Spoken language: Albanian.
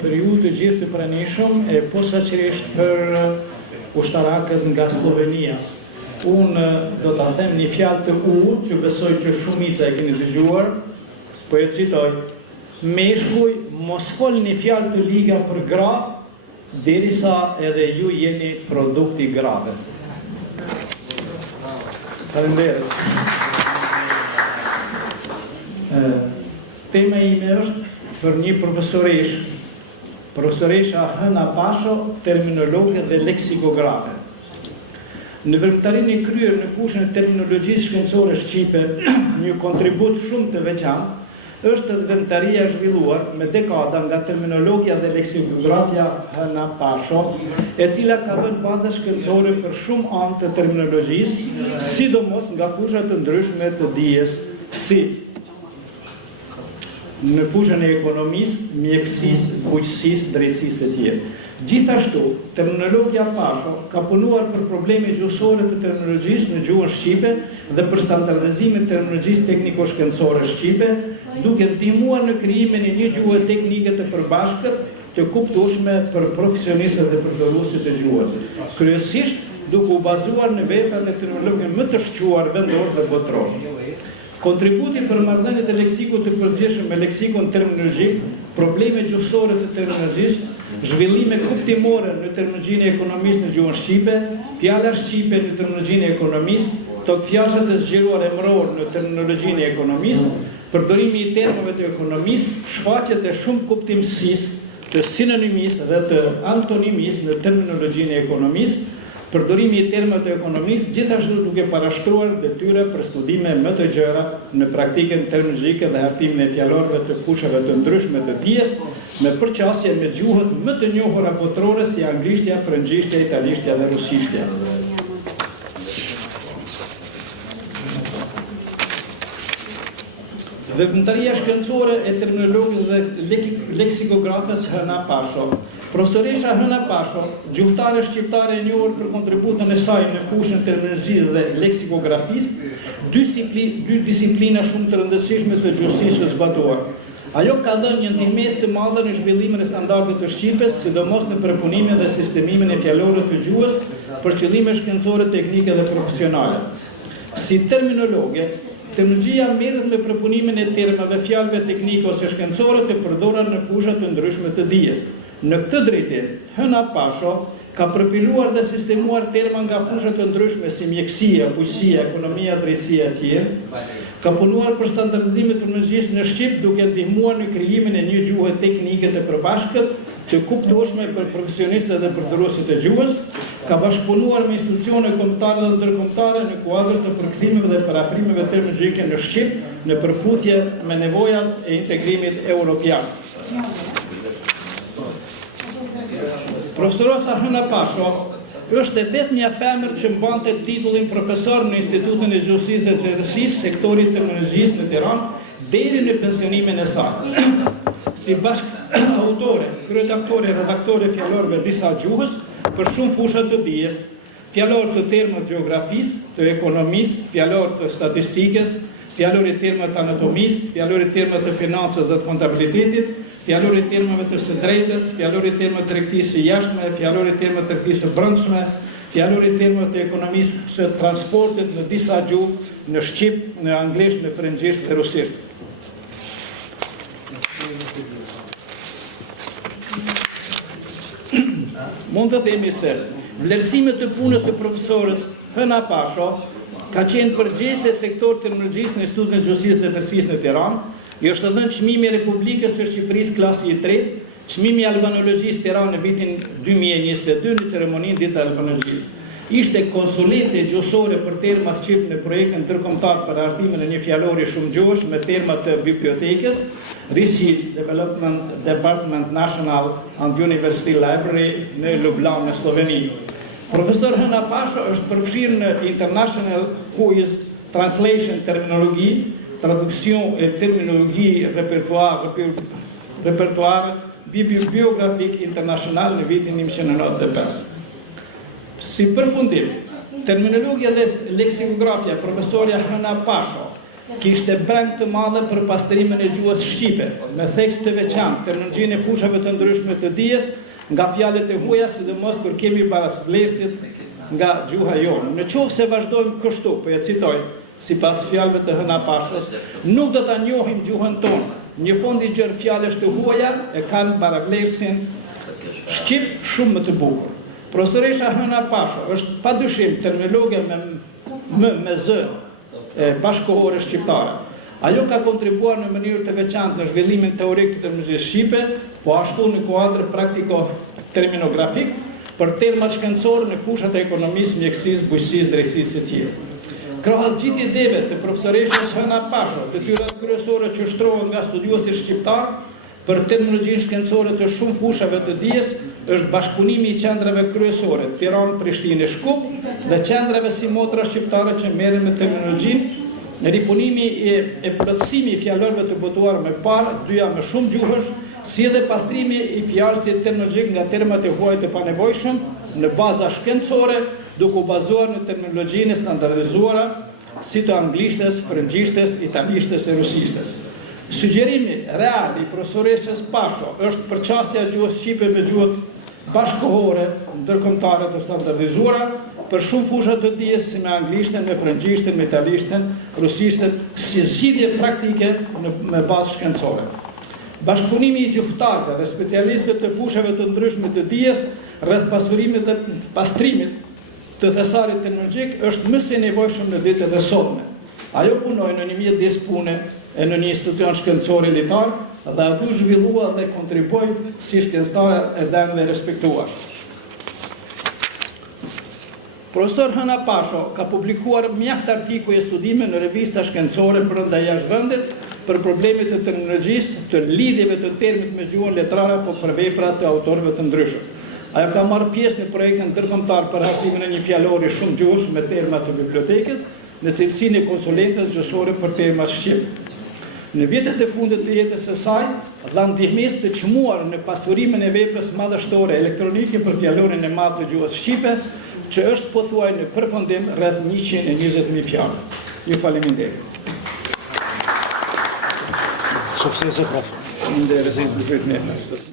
periudhë të gjithë të pranishëm e posaçërisht për ushtarakët nga Slovenia. Unë do ta them një fjalë të urtë që besoj që shumica e keni dëgjuar, po e citoj: meshkuj, mos folni fjalë të liga për gra, derisa edhe ju jeni produkti grave. Faleminderit. Tema ime është për një profesoresha Hëna Pasho, terminologe dhe leksikografe. Në veprimtarinë e kryer në fushën e terminologjisë shkencore shqipe, një kontribut shumë të veçantë është veprimtaria e zhvilluar me dekada nga terminologja dhe leksikografia Hëna Pasho, e cila ka vënë baza shkencore për shumë anë të terminologjisë, sidomos nga fusha të ndryshme të dijes, si në fushën e ekonomisë, mjekësisë, bujqësisë, drejtësisë e tjerë. Gjithashtu, terminologja Pasho ka punuar për probleme gjuhësore të terminologjisë në gjuhën shqipe dhe për standardizimin e terminologjisë tekniko-shkencore shqipe, duke ndihmuar në krijimin e një gjuhë teknike të përbashkët, të kuptueshme për profesionistët dhe përdoruesit e gjuhës. Kryesisht duke u bazuar në veprat e terminologëve më të shquar vendor dhe botror. Kontributi për marrëdhëniet e leksikut të përgjithshëm me leksikun terminologjik, probleme gjuhësore të terminologjisë, zhvillime kuptimore në terminologjinë e ekonomisë në gjuhën shqipe, fjala shqipe në terminologjinë e ekonomisë, tokfjalsat e zgjeruar emëror në terminologjinë e ekonomisë, përdorimi i termave të ekonomisë, shfaqjet e shumë kuptimësisë, të sinonimisë dhe të antonimisë në terminologjinë e ekonomisë, përdorimi i termave të ekonomisë, gjithashtu duke parashtruar detyra për studime më të gjera në praktikën terminologjike dhe hartimin e fjalorëve të fushave të ndryshme të dijes, me përqasje me gjuhët më të njohura botrore si anglishtja, frëngjishtja, italishtja dhe rusishtja. Veprimtaria shkencore e terminologës dhe leksikografës Hëna Pasho. Profesoresha Hëna Pasho, gjuhëtare shqiptare e njohur për kontributën e saj në fushën terminologjisë dhe leksikografisë, dy disiplina shumë të rëndësishme të gjuhësisë së zbatuar. Ajo ka dhënë një ndihmësi të madhe në zhvillimin e standardeve të shqipes, sidomos në përpunimin dhe sistemimin e fjalorëve të gjuhës për qëllime shkencore, teknike dhe profesionale. Si terminologe, terminologjia merret me përpunimin e termave, fjalëve teknike ose shkencore të përdorura në fusha të ndryshme të dijes. Në këtë drejtim, Hëna Pasho ka përpiluar dhe sistemuar terma nga fusha të ndryshme si mjekësia, bujqësia, ekonomia, drejtësia e tjerë. Ka punuar për standardizimin e terminologjisë në shqip duke ndihmuar në krijimin e një gjuhë teknike të përbashkët, të kuptueshme për profesionistët dhe përdoruesit e gjuhës. Ka bashkëpunuar me institucione kombëtare dhe ndërkombëtare në kuadër të përkthimeve dhe parafrimeve terminologjike në shqip në përputhje me nevojat e integrimit evropian. Profesoresa Hëna Pasho është e vetmja femër që mbante titullin profesor në Institutin e Gjuhësisë dhe Drejtësisë, sektorit terminologjisë në Tiranë, deri në pensionimin e saj. Si bashkëautore, kryedaktore, redaktore fjalorëve disa gjuhës për shumë fusha të dijes, fjalor të termët gjeografisë, të ekonomisë, fjalor të statistikës, fjalor i termët të anatomisë, fjalor i termët të financës dhe të kontabilitetit, fjalor i termave të së drejtës, fjalor i termët të tregtisë së jashtme, fjalor i termët të tregtisë së brendshme, fjalor i termët të ekonomisë së transportit në disa gjuhë, në shqip, në anglisht, në frëngjisht dhe rusisht. Mund të themi se vlerësimet të punës së profesorës Hëna Pasho ka qenë përgjegjëse sektor terminologjisë në Institutin e Gjuhësisë dhe Letërsisë në Tiranë. I është dhënë çmimi i Republikës së Shqipërisë klasi i 3, çmimi i albanologjisë Tiranë në vitin 2022 në ceremoninë Dita e Albanologjisë. Ishte konsulente gjuhësore për terma shqip në projektin ndërkombëtar për hartimin e një fjalori shumë gjuhësh me terma të bibliotekës, Research Development Department National and University Library në Ljubljana në Sloveni. Profesor Hëna Pasho është përfshirë në International Quiz Translation Terminology, traduction et terminologie répertoire bibliographique international në vitin 1995. Si përfundim, terminologia dhe leksikografia profesorja Hëna Pasho kishte breng të madhe për pastrimin e gjuhës shqipe, me thekst të veçantë, terminologjinë e fushave të ndryshme të dijes, nga fjalët e huaja, sidomos kur kemi barasvlerësit nga gjuha jonë. Në qoftë se vazhdojmë kështu, po e citoj, sipas fjalëve të Hëna Pashës, nuk do ta njohim gjuhën tonë. Një fond i gjerë fjalësh të huaja e kanë baravlerësin shqip shumë më të bukur. Profesoresha Hëna Pasho është padyshim terminologe me zë bashkëkohore shqiptare. Ajo ka kontribuar në mënyrë të veçantë në zhvillimin teorik të terminologjisë shqipe, po ashtu në kuadër praktiko-terminografik për termat shkencore në fushat e ekonomisë, mjekësisë, bujqësisë, drejtësisë e tjerë. Krahas gjithë ideve të profesoreshës Hëna Pasho, detyrat kryesore që shtrohen nga studiuesit shqiptar për terminologjinë shkencore të shumë fushave të dijes është bashkëpunimi i qendrave kryesore, Tiranë, Prishtinë, Shkup, dhe qendrave si motra shqiptare që merren me terminologjinë, ripunimi e plotësimi i fjalorëve të botuar me parë, dyja me shumë gjuhësh, si edhe pastrimi i fjalësit terminologjik nga termat e huaj të panevojshëm në baza shkencore, duke u bazuar në terminologjinë standardizuara si të anglishtes, frëngjishtes, italishtes e rusishtes. Sugjerimi real i profesoresës Pasho është përqasja e gjuhës shqipe me gjuhët bashkëkohore, ndërkombëtare të standardizuara për shumë fusha të dijes si me anglishten, me frëngjishten, me italishten, rusishten, si zgjidhje praktike me bazë shkencore. Bashkëpunimi i gjuhëtarëve dhe specialistëve të fushave të ndryshme të dijes rreth pastrimit të thesarit terminologjik është më së nevojshëm në ditët e sotme. Ajo punoi në një mjet dispune e në një institucion shkencor elitar dhe aty zhvillua dhe kontriboi si shkencëtare e dënë dhe respektuar. Profesor Hëna Pasho ka publikuar mjaft artikuj e studime në revista shkencore brenda jashtvendit për problemet të terminologjisë, të lidhjeve të termit me gjuhën letrare apo për vepra të autorëve të ndryshëm. Ajo ka marrë pjesë në projektin ndërkombëtar për hartimin e një fjalori shumë gjuhësh me terma të bibliotekës, në cilësinë e konsulentes gjësore për termat shqip. Në vjetet e fundit të jetës së saj, dha ndihmësi të çmuar në pasurimin e veprës madhështore elektronike për fjalorin e madh të gjuhës shqipe, që është pothuaj në përfundim rreth 120.000 fjalë. Ju faleminderit. Faleminderit.